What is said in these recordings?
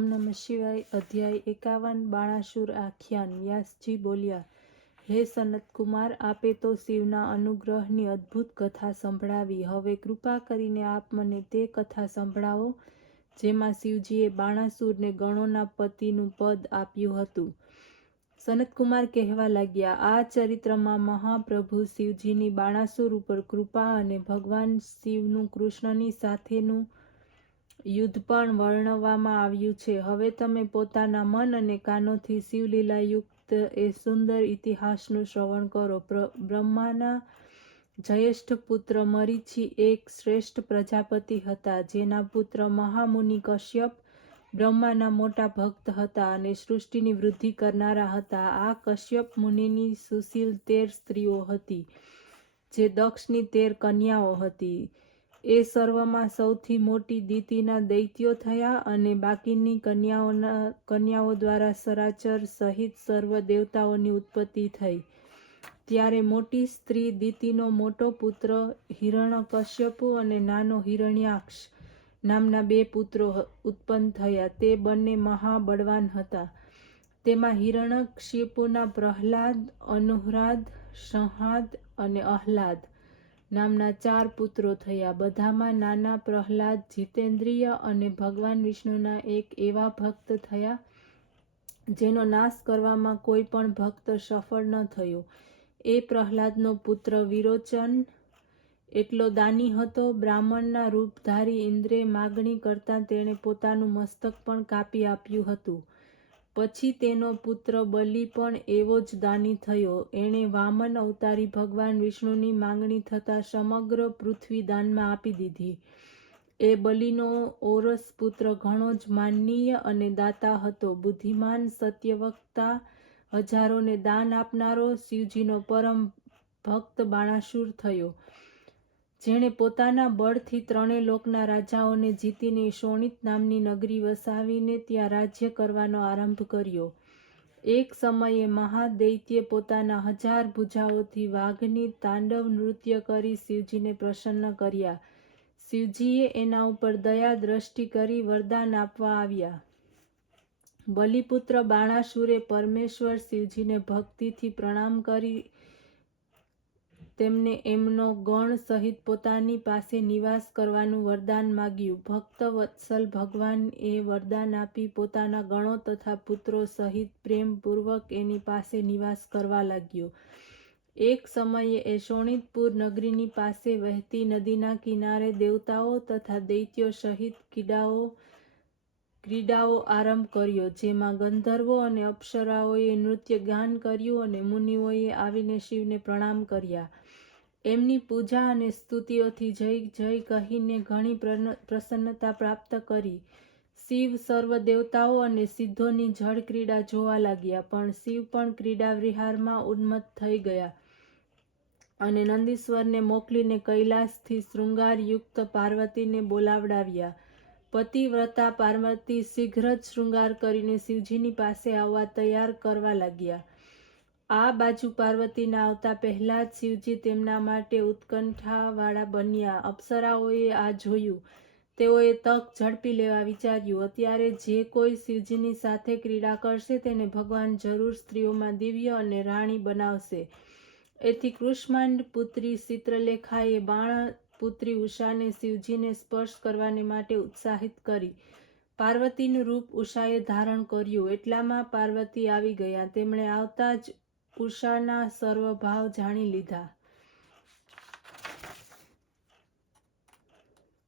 ઓમ નમઃ શિવાય. અધ્યાય 51 બાણાસુર આખ્યાન. વ્યાસજી બોલ્યા, હે સનતકુમાર, આપે તો શિવના અનુગ્રહની અદ્ભુત કથા સંભળાવી. હવે કૃપા કરીને આપ મને તે કથા સંભળાવો જેમાં શિવજીએ બાણાસુરને ગણોના પતિનું પદ આપ્યું હતું. સનતકુમાર કહેવા લાગ્યા, આ ચરિત્રમાં મહાપ્રભુ શિવજીની બાણાસુર ઉપર કૃપા અને ભગવાન શિવનું કૃષ્ણની સાથેનું યુદ્ધ પણ વર્ણવવામાં આવ્યું છે. હવે તમે પોતાના મન અને કાનોથી શિવલીલાયુક્ત એ સુંદર ઇતિહાસનું શ્રવણ કરો. બ્રહ્માના જ્યેષ્ઠ પુત્ર મરીચી એક શ્રેષ્ઠ પ્રજાપતિ હતા, જેના પુત્ર મહામુનિ કશ્યપ બ્રહ્માના મોટા ભક્ત હતા અને સૃષ્ટિની વૃદ્ધિ કરનારા હતા. આ કશ્યપ મુનિની સુશીલ 13 સ્ત્રીઓ હતી, જે દક્ષની 13 કન્યાઓ હતી. એ સર્વમાં સૌથી મોટી દિતિના દૈત્યો થયા અને બાકીની કન્યાઓ દ્વારા સરાચર સહિત સર્વ દેવતાઓની ઉત્પત્તિ થઈ. ત્યારે મોટી સ્ત્રી દિતિનો મોટો પુત્ર હિરણ્યકશ્યપુ અને નાનો હિરણ્યાક્ષ નામના 2 પુત્રો ઉત્પન્ન થયા. તે બંને મહાબળવાન હતા. તેમાં હિરણ્યકશિપુના પ્રહલાદ, અનુહ્રાદ, સંહાદ અને આહ્લાદ નામના 4 પુત્રો થયા. બધામાં નાના પ્રહલાદ જીતેન્દ્રિય અને ભગવાન વિષ્ણુના એક એવા ભક્ત થયા જેનો નાશ કરવામાં કોઈ પણ ભક્ત સફળ ન થયો. એ પ્રહલાદનો પુત્ર વિરોચન એટલો દાની હતો. બ્રાહ્મણના રૂપ ધારી ઇન્દ્રે માગણી કરતાં તેણે પોતાનું મસ્તક પણ કાપી આપ્યું હતું. પછી તેનો પુત્ર બલિ પણ એવો જ દાની થયો. એણે વામન અવતારી ભગવાન વિષ્ણુની માંગણી થતાં સમગ્ર પૃથ્વી દાનમાં આપી દીધી. એ બલિનો ઔરસ પુત્ર ઘણો જ માનનીય અને દાતા હતો. બુદ્ધિમાન, સત્યવક્તા, હજારોને દાન આપનારો, શિવજીનો પરમ ભક્ત બાણાસુર થયો, જેણે પોતાના બળથી 3 લોકના રાજાઓને જીતીને શોણિત નામની નગરી વસાવીને ત્યાં રાજ્ય કરવાનો આરંભ કર્યો. એક સમયે મહાદૈત્યે પોતાના 1000 ભુજાઓથી વાઘની તાંડવ નૃત્ય કરી શિવજીને પ્રસન્ન કર્યા. શિવજીએ એના ઉપર દયા દ્રષ્ટિ કરી વરદાન આપવા આવ્યા. બલિપુત્ર બાણાસુરે પરમેશ્વર શિવજીને ભક્તિથી પ્રણામ કરી તેમને એમનો ગણ સહિત પોતાની પાસે નિવાસ કરવાનું વરદાન માગ્યું. ભક્ત વત્સલ ભગવાન એ વરદાન આપી પોતાના ગણો તથા પુત્રો સહિત પ્રેમપૂર્વક એની પાસે નિવાસ કરવા લાગ્યો. એક સમયે એ શોણિતપુર નગરીની પાસે વહેતી નદીના કિનારે દેવતાઓ તથા દૈત્યો સહિત ક્રીડાઓ આરંભ કર્યો, જેમાં ગંધર્વો અને અપ્સરાઓએ નૃત્ય ગાન કર્યું અને મુનિઓએ આવીને શિવને પ્રણામ કર્યા. એમની પૂજા અને સ્તુતિઓથી જય જય કહીને ઘણી પ્રસન્નતા પ્રાપ્ત કરી. શિવ સર્વ દેવતાઓ અને સિદ્ધોની જળ ક્રીડા જોવા લાગ્યા, પણ શિવ પણ ક્રીડા વિહારમાં ઉન્મત્ત થઈ ગયા અને નંદીશ્વરને મોકલીને કૈલાસથી શૃંગારયુક્ત પાર્વતીને બોલાવડાવ્યા. પતિવ્રતા પાર્વતી શીઘ્ર જ શૃંગાર કરીને શિવજીની પાસે આવવા તૈયાર કરવા લાગ્યા. આ બાજુ પાર્વતીના આવતા પહેલા જ શિવજી તેમના માટે ઉત્કંઠાવાળા બન્યા. અપ્સરાઓએ આ જોયું. તેઓએ તક ઝડપી લેવા વિચાર્યું. અત્યારે જે કોઈ શિવજીની સાથે ક્રીડા કરશે તેને ભગવાન જરૂર સ્ત્રીઓમાં દિવ્ય અને રાણી બનાવશે. એથી કૃષ્માંડ પુત્રી ચિત્રલેખાએ બાણ પુત્રી ઉષાને શિવજીને સ્પર્શ કરવાને માટે ઉત્સાહિત કરી. પાર્વતીનું રૂપ ઉષાએ ધારણ કર્યું. એટલામાં પાર્વતી આવી ગયા. તેમણે આવતા જ ઉષાના સર્વ ભાવ જાણી લીધા.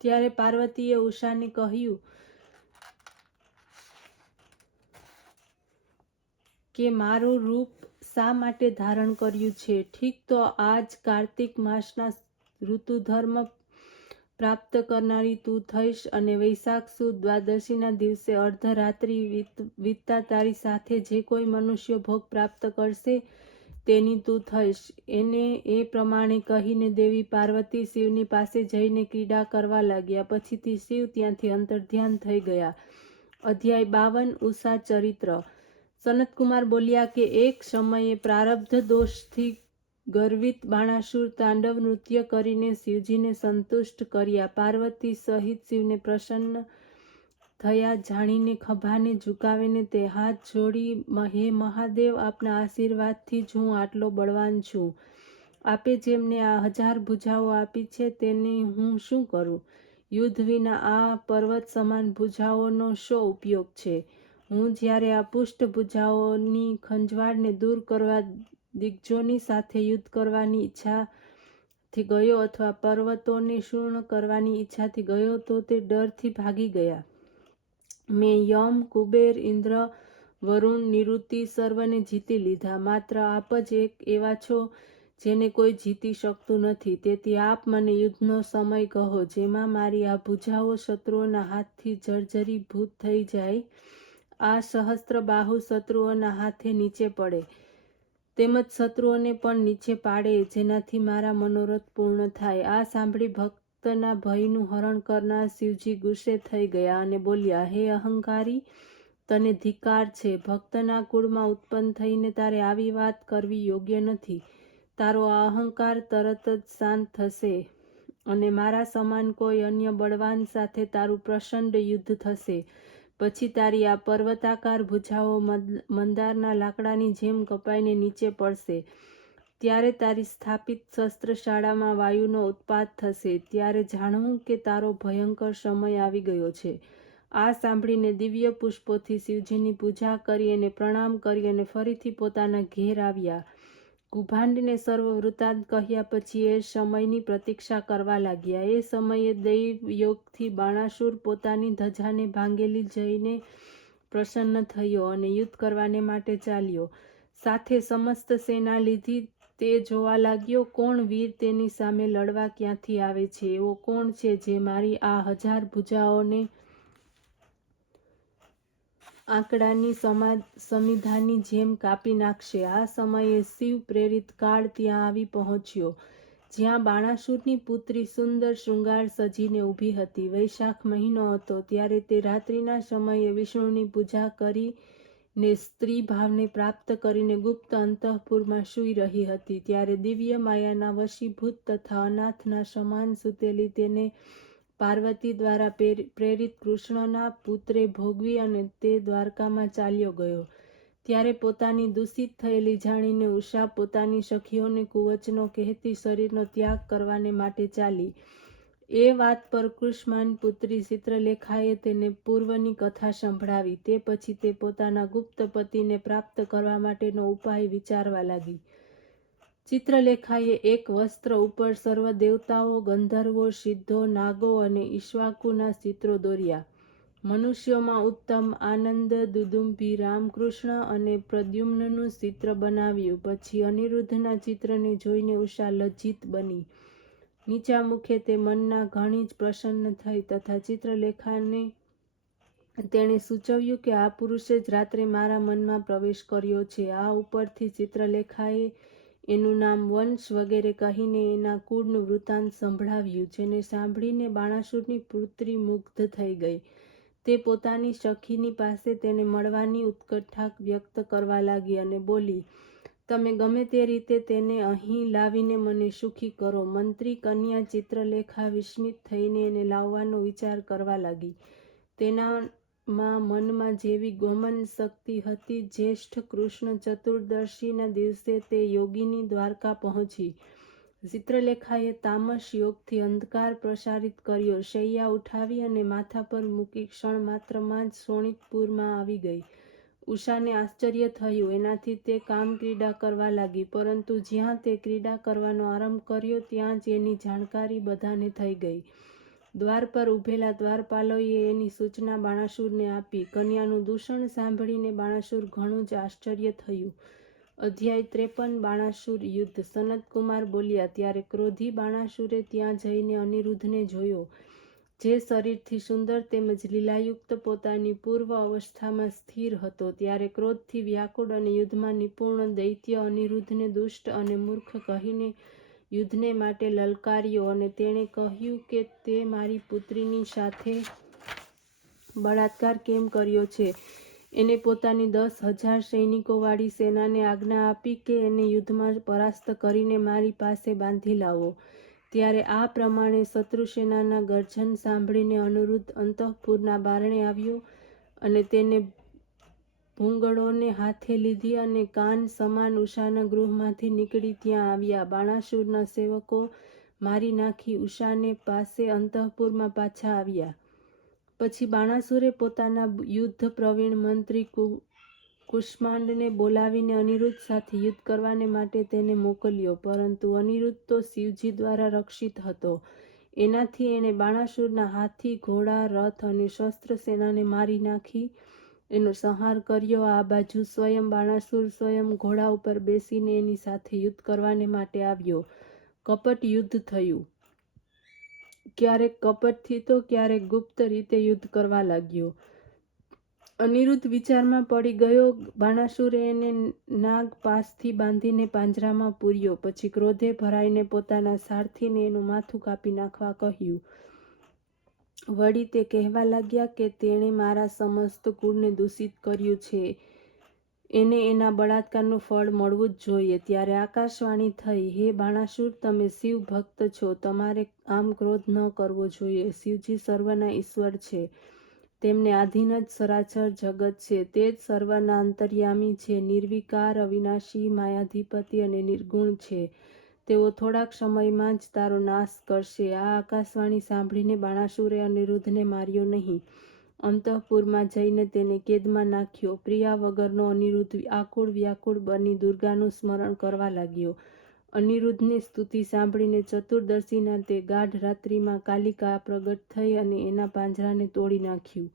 ત્યારે પાર્વતીએ ઉષાને કહ્યું કે મારું રૂપ શા માટે ધારણ કર્યું છે? ઠીક, તો આજ કાર્તિક માસના ઋતુધર્મ પ્રાપ્ત કરનારી તું થઈશ અને વૈશાખ સુદ દ્વાદશીના દિવસે અર્ધરાત્રિ વીતતા તારી સાથે જે કોઈ મનુષ્ય ભોગ પ્રાપ્ત કરશે તેની તું થઈશ. એને એ પ્રમાણે કહીને દેવી પાર્વતી શિવની પાસે જઈને ક્રીડા કરવા લાગ્યા. પછીથી શિવ ત્યાંથી અંતર્ધ્યાન થઈ ગયા. અધ્યાય 52 ઉષા ચરિત્ર. સનતકુમાર બોલ્યા કે એક સમયે પ્રારબ્ધ દોષથી ગર્વિત બાણાસુર તાંડવ નૃત્ય કરીને શિવજીને સંતુષ્ટ કર્યા. પાર્વતી સહિત શિવને પ્રસન્ન થયા જાણીને ખભાને ઝુકાવીને તે હાથ જોડી, હે મહાદેવ, આપના આશીર્વાદથી જ હું આટલો બળવાન છું. આપે જેમને આ 1000 ભુજાઓ આપી છે તેની હું શું કરું? યુદ્ધ વિના આ પર્વત સમાન ભુજાઓનો શો ઉપયોગ છે? હું જ્યારે આ પુષ્ટ ભુજાઓની ખંજવાળને દૂર કરવા દિગ્ગજોની સાથે યુદ્ધ કરવાની ઈચ્છાથી ગયો અથવા પર્વતોને ચૂર્ણ કરવાની ઈચ્છાથી ગયો તો તે ડરથી ભાગી ગયા. મેં યમ, કુબેર, ઇન્દ્ર, વરુણ, નિરુતિ સર્વને જીતી લીધા. માત્ર આપ જ એક એવા છો જેને કોઈ જીતી શકતું નથી. તેથી આપ મને યુદ્ધનો સમય કહો જેમાં મારી આ ભુજાઓ શત્રુઓના હાથથી જર્જરીભૂત થઈ જાય, આ સહસ્ત્ર બાહુ શત્રુઓના હાથે નીચે પડે, તેમજ શત્રુઓને પણ નીચે પાડે, જેનાથી મારા મનોરથ પૂર્ણ થાય. આ સાંભળી ભક્તના ભયનું હરણ કરનાર શિવજી ગુસ્સે થઈ ગયા અને બોલ્યા, હે અહંકારી, તને ધિક્કાર છે. ભક્તના કુળમાં ઉત્પન્ન થઈને તારે આવી વાત કરવી યોગ્ય નથી. તારો આ અહંકાર તરત જ શાંત થશે અને મારા સમાન કોઈ અન્ય બળવાન સાથે તારું પ્રચંડ યુદ્ધ થશે. પછી તારી આ પર્વતાકાર ભુજાઓ મંદારના લાકડાની જેમ કપાઈને નીચે પડશે. ત્યારે તારી સ્થાપિત શસ્ત્રશાળામાં વાયુનો ઉત્પાત થશે. ત્યારે જાણવું કે તારો ભયંકર સમય આવી ગયો છે. આ સાંભળીને દિવ્ય પુષ્પોથી શિવજીની પૂજા કરી અને પ્રણામ કરી અને ફરીથી પોતાના ઘેર આવ્યા. કુભાંડને સર્વ વૃત્તાંત કહ્યા પછી એ સમયની પ્રતીક્ષા કરવા લાગ્યા. એ સમયે દૈવયોગથી બાણાસુર પોતાની ધજાને ભાંગેલી જઈને પ્રસન્ન થયો અને યુદ્ધ કરવાને માટે ચાલ્યો. સાથે સમસ્ત સેના લીધી. તે જોવા લાગ્યો કોણ વીર તેની સામે લડવા ક્યાંથી આવે છે. એવો કોણ છે જે મારી આ 1000 ભુજાઓને આંકડાની સમિધાની જેમ કાપી નાખશે. આ સમયે શિવ પ્રેરિત કાળ ત્યાં આવી પહોંચ્યો, જ્યાં બાણાસુરની પુત્રી સુંદર શૃંગાર સજીને ઊભી હતી. વૈશાખ મહિનો હતો. ત્યારે તે રાત્રિના સમયે વિષ્ણુની પૂજા કરીને સ્ત્રી ભાવને પ્રાપ્ત કરીને ગુપ્ત અંતઃપુરમાં સૂઈ રહી હતી. ત્યારે દિવ્ય માયાના વશીભૂત તથા અનાથના સમાન સૂતેલી તેને પાર્વતી દ્વારા પ્રેરિત કૃષ્ણના પુત્રે ભોગવી અને તે દ્વારકામાં ચાલ્યો ગયો. ત્યારે પોતાની દૂષિત થયેલી જાણીને ઉષા પોતાની સખીઓને કુવચનો કહેતી શરીરનો ત્યાગ કરવાને માટે ચાલી. એ વાત પર કૃષ્માન પુત્રી ચિત્રલેખાએ તેને પૂર્વની કથા સંભળાવી. તે પછી તે પોતાના ગુપ્ત પતિને પ્રાપ્ત કરવા માટેનો ઉપાય વિચારવા લાગી. ચિત્રલેખાએ એક વસ્ત્ર ઉપર સર્વ દેવતાઓ, ગંધર્વો, સિદ્ધો, નાગો અને ઈક્ષ્વાકુના ચિત્રો દોર્યા. મનુષ્યોમાં ઉત્તમ આનંદ, દુદુંભી, રામકૃષ્ણ અને પ્રદ્યુમ્નનું ચિત્ર બનાવ્યું. પછી અનિરુદ્ધના ચિત્રને જોઈને ઉષા લજ્જિત બની. નીચા મુખે તે મનના ઘણી જ પ્રસન્ન થઈ તથા ચિત્રલેખાને તેણે સૂચવ્યું કે આ પુરુષે જ રાત્રે મારા મનમાં પ્રવેશ કર્યો છે. આ ઉપરથી ચિત્રલેખાએ એનું નામ, વંશ વગેરે કહીને એના કુળનું વૃત્તાંત સંભળાવ્યું, જેને સાંભળીને બાણાસુરની પુત્રી મુગ્ધ થઈ ગઈ. તે પોતાની સખીની પાસે તેને મળવાની ઉત્કંઠા વ્યક્ત કરવા લાગી અને બોલી, તમે ગમે તે રીતે તેને અહીં લાવીને મને સુખી કરો. મંત્રી કન્યા ચિત્રલેખા વિસ્મિત થઈને એને લાવવાનો વિચાર કરવા લાગી. તેનામાં મનમાં જેવી ગમન શક્તિ હતી. જ્યેષ્ઠ કૃષ્ણ ચતુર્દશીના દિવસે તે યોગીની દ્વારકા પહોંચી. ચિત્રલેખાએ તામસ યોગથી અંધકાર પ્રસારિત કર્યો. શૈયા ઉઠાવી અને માથા પર મૂકી ક્ષણ માત્રમાં જ શોણિતપુરમાં આવી ગઈ. ઉષાને આશ્ચર્ય થયું. એનાથી તે કામક્રીડા કરવા લાગી. પરંતુ જ્યાં તે ક્રીડા કરવાનો આરંભ કર્યો ત્યાં જ એની જાણકારી બધાને થઈ ગઈ. દ્વાર પર ઊભેલા દ્વારપાલોએ એની સૂચના બાણાસુરને આપી. કન્યાનું દૂષણ સાંભળીને બાણાસુર ઘણું જ આશ્ચર્ય થયું. અધ્યાય 53 બાણાસુર યુદ્ધ. સનતકુમાર બોલ્યા, ત્યારે ક્રોધી બાણાસુરે ત્યાં જઈને અનિરુદ્ધને જોયો, જે શરીરથી સુંદર તેમજ લીલાયુક્ત પોતાની પૂર્વ અવસ્થામાં સ્થિર હતો. ત્યારે ક્રોધથી વ્યાકુળ અને યુદ્ધમાં નિપુણ દૈત્ય અનિરુદ્ધને દુષ્ટ અને મૂર્ખ કહીને યુદ્ધને માટે લલકાર્યો અને તેણે કહ્યું કે તે મારી પુત્રીની સાથે બળાત્કાર કેમ કર્યો છે. એને પોતાની 10,000 સૈનિકોવાળી સેનાને આજ્ઞા આપી કે એને યુદ્ધમાં પરાસ્ત કરીને મારી પાસે બાંધી લાવો. ત્યારે આ પ્રમાણે શત્રુસેનાના ગર્જન સાંભળીને અનિરુદ્ધ અંતઃપુરના બારણે આવ્યો અને તેને ભૂંગળોને હાથે લીધી અને કાન સમાન ઉષાના ગૃહમાંથી નીકળી ત્યાં આવ્યા. બાણાસુરના સેવકો મારી નાખી ઉષાને પાસે અંતઃપુરમાં પાછા આવ્યા. પછી બાણાસુરે પોતાના યુદ્ધ પ્રવીણ મંત્રી કુષ્માંડને બોલાવીને અનિરુદ્ધ સાથે યુદ્ધ કરવાને માટે તેને મોકલ્યો, પરંતુ અનિરુદ્ધ તો શિવજી દ્વારા રક્ષિત હતો. એનાથી એણે બાણાસુરના હાથી, ઘોડા, રથ અને શસ્ત્ર સેનાને મારી નાખી એનો સંહાર કર્યો. આ બાજુ સ્વયં બાણાસુર સ્વયં ઘોડા ઉપર બેસીને એની સાથે યુદ્ધ કરવાને માટે આવ્યો. કપટ યુદ્ધ થયું. ક્યારેક કપટથી તો ક્યારેક ગુપ્ત રીતે યુદ્ધ કરવા લાગ્યો. અનિરુદ્ધ વિચારમાં પડી ગયો. બાણાસુરે એને નાગ પાસથી બાંધીને પાંજરામાં પૂર્યો. પછી ક્રોધે ભરાઈને પોતાના સારથીને એનું માથું કાપી નાખવા કહ્યું. વળી તે કહેવા લાગ્યા કે તેણે મારા સમસ્ત કુળને દૂષિત કર્યું છે, એને એના બળાત્કારનું ફળ મળવું જ જોઈએ. ત્યારે આકાશવાણી થઈ, હે બાણાસુર, તમે શિવ ભક્ત છો, તમારે આમ ક્રોધ ન કરવો જોઈએ. શિવજી સર્વના ઈશ્વર છે, તેમને આધીન જ સરાચર જગત છે. તે જ સર્વના અંતર્યામી છે, નિર્વિકાર, અવિનાશી, માયાધિપતિ અને નિર્ગુણ છે. તેઓ થોડાક સમયમાં જ તારો નાશ કરશે. આ આકાશવાણી સાંભળીને બાણાસુરે અનિરુદ્ધને માર્યો નહીં. અંતઃપુરમાં જઈને તેને કેદમાં નાખ્યો. પ્રિયા વગરનો અનિરુદ્ધ આકુળ વ્યાકુળ બની દુર્ગાનું સ્મરણ કરવા લાગ્યો. અનિરુદ્ધની સ્તુતિ સાંભળીને ચતુર્દશીના તે ગાઢ રાત્રિમાં કાલિકા પ્રગટ થઈ અને એના પાંજરાને તોડી નાખ્યું.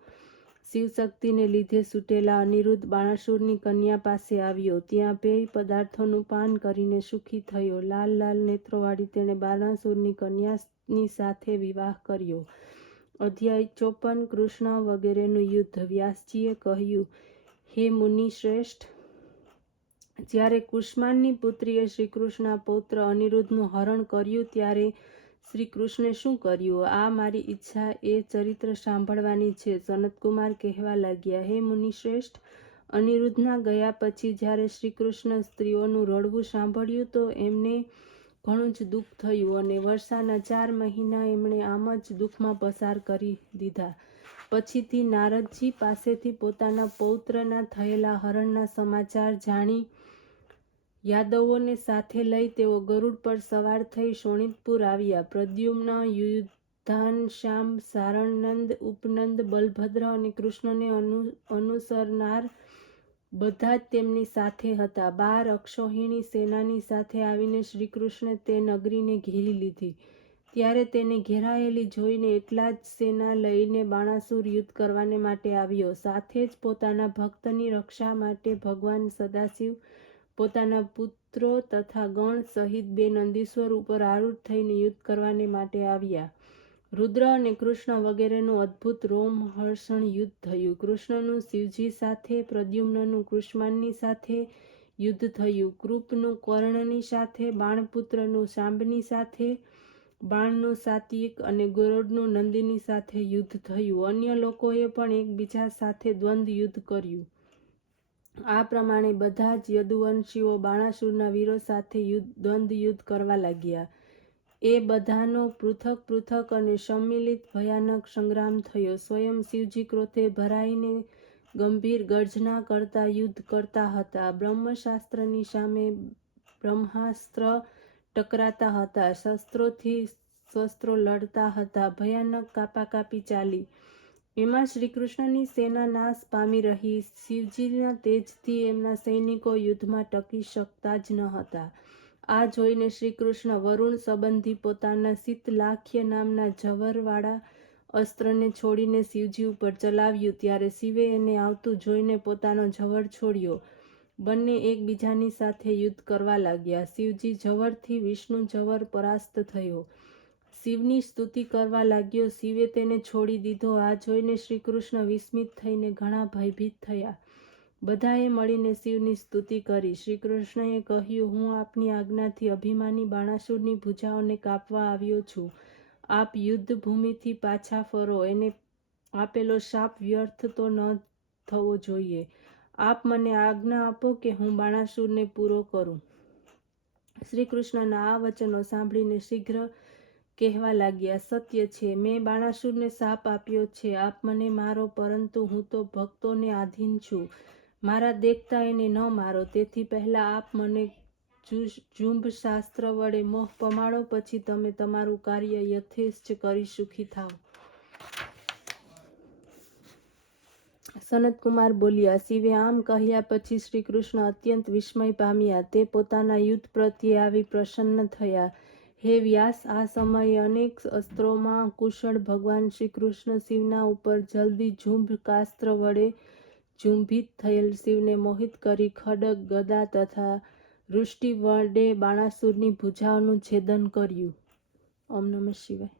શિવશક્તિને લીધે છૂટેલા અનિરુદ્ધ બાણાસુરની કન્યા પાસે આવ્યો. ત્યાં પેય પદાર્થોનું પાન કરીને સુખી થયો. લાલ લાલ નેત્રોવાળી તેણે બાણાસુરની કન્યાની સાથે વિવાહ કર્યો. અધ્યાય 54 કૃષ્ણ વગેરેનું યુદ્ધ. વ્યાસજીએ કહ્યું, હે મુનિ શ્રેષ્ઠ, જ્યારે કુષ્માંડની પુત્રીએ શ્રીકૃષ્ણના પૌત્ર અનિરુદ્ધનું હરણ કર્યું ત્યારે શ્રી કૃષ્ણે શું કર્યું? આ મારી ઈચ્છા એ ચરિત્ર સાંભળવાની છે. સનતકુમાર કહેવા લાગ્યા, હે મુનિશ્રેષ્ઠ, અનિરુદ્ધના ગયા પછી જ્યારે શ્રીકૃષ્ણ સ્ત્રીઓનું રડવું સાંભળ્યું તો એમને ઘણું જ દુઃખ થયું અને વર્ષાના 4 મહિના એમણે આમ જ દુઃખમાં પસાર કરી દીધા. પછીથી નારદજી પાસેથી પોતાના પૌત્રના થયેલા હરણના સમાચાર જાણી યાદવોને સાથે લઈ તેઓ ગરુડ પર સવાર થઈ શોણિતપુર આવ્યા. પ્રદ્યુમ્ન, યુધાનશ્યામ, સારણનંદ, ઉપનંદ, બલભદ્ર અને કૃષ્ણને અનુસરનાર બધા જ તેમની સાથે હતા. 12 અક્ષૌહિણી સેનાની સાથે આવીને શ્રીકૃષ્ણે તે નગરીને ઘેરી લીધી. ત્યારે તેને ઘેરાયેલી જોઈને એટલા જ સેના લઈને બાણાસુર યુદ્ધ કરવાને માટે આવ્યો. સાથે જ પોતાના ભક્તની રક્ષા માટે ભગવાન સદાશિવ પોતાના પુત્રો તથા ગણ સહિત 2 નંદીશ્વર ઉપર આરૂઢ થઈને યુદ્ધ કરવાને માટે આવ્યા. રુદ્ર અને કૃષ્ણ વગેરેનું અદ્ભુત રોમહર્ષણ યુદ્ધ થયું. કૃષ્ણનું શિવજી સાથે, પ્રદ્યુમ્નનું કુષ્માંડની સાથે યુદ્ધ થયું. કૃપનું કર્ણની સાથે, બાણપુત્રનું શાંબની સાથે, બાણનું સાત્વિક અને ગરુડનું નંદીની સાથે યુદ્ધ થયું. અન્ય લોકોએ પણ એકબીજા સાથે દ્વંદ્વ યુદ્ધ કર્યું. આ પ્રમાણે બધા જ યદુવંશીઓ બાણાસુરના વીરો સાથે દ્વંદ્વ યુદ્ધ કરવા લાગ્યા. એ બધાનો પૃથક પૃથક અને સમ્મિલિત ભયાનક સંગ્રામ થયો. સ્વયં શિવજી ક્રોધે ભરાઈને ગંભીર ગર્જના કરતા યુદ્ધ કરતા હતા. બ્રહ્મશાસ્ત્રની સામે બ્રહ્માસ્ત્ર ટકરાતા હતા. શસ્ત્રોથી શસ્ત્રો લડતા હતા. ભયાનક કાપાકાપી ચાલી. એમાં શ્રીકૃષ્ણની સેના નાશ પામી રહી. શિવજીના તેજથી એમના સૈનિકો યુદ્ધમાં ટકી શકતા જ ન હતા. આ જોઈને શ્રીકૃષ્ણ વરુણ સંબંધી પોતાના શીતલાખ્ય નામના ઝવરવાળા અસ્ત્રને છોડીને શિવજી ઉપર ચલાવ્યું. ત્યારે શિવે એને આવતું જોઈને પોતાનો ઝવર છોડ્યો. બંને એકબીજાની સાથે યુદ્ધ કરવા લાગ્યા. શિવજી ઝવરથી વિષ્ણુ ઝવર પરાસ્ત થયો. શિવની સ્તુતિ કરવા લાગ્યો. શિવે તેને છોડી દીધો. આ જોઈને શ્રીકૃષ્ણ વિસ્મિત થઈને ઘણા ભયભીત થયા. બધાએ મળીને શિવની સ્તુતિ કરી. શ્રીકૃષ્ણએ કહ્યું, હું આપની આજ્ઞાથી અભિમાની બાણાસુરની ભુજાઓને કાપવા આવ્યો છું. આપ યુદ્ધ ભૂમિથી પાછા ફરો. એને આપેલો શાપ વ્યર્થ તો ન થવો જોઈએ. આપ મને આજ્ઞા આપો કે હું બાણાસુરને પૂરો કરું. શ્રીકૃષ્ણના આ વચનો સાંભળીને શીઘ્ર કહેવા લાગ્યા, સત્ય છે, મેં બાણાસુરને શાપ આપ્યો છે, આપ મને મારો, પરંતુ હું તો ભક્તોને આધીન છું, મારા દેખતા એને ન મારો, તેથી પહેલા આપ મને જુંભ શાસ્ત્ર વડે મોહ પમાડો, પછી તમે તમારું કાર્ય યથેચ્છ કરી સુખી થાઓ. સનતકુમાર બોલ્યા, શિવે આમ કહ્યા પછી શ્રી કૃષ્ણ અત્યંત વિસ્મય પામ્યા. તે પોતાના યુદ્ધ પ્રત્યે આવી પ્રસન્ન થયા. હે વ્યાસ, આ સમયે અનેક અસ્ત્રોમાં કુશળ ભગવાન શ્રી કૃષ્ણ શિવના ઉપર જલ્દી જુંભકાસ્ત્ર વડે જુંભિત થયેલ શિવને મોહિત કરી ખડગ, ગદા તથા વૃષ્ટિ વડે બાણાસુરની ભુજાઓનું છેદન કર્યું. ઓમ નમઃ શિવાય.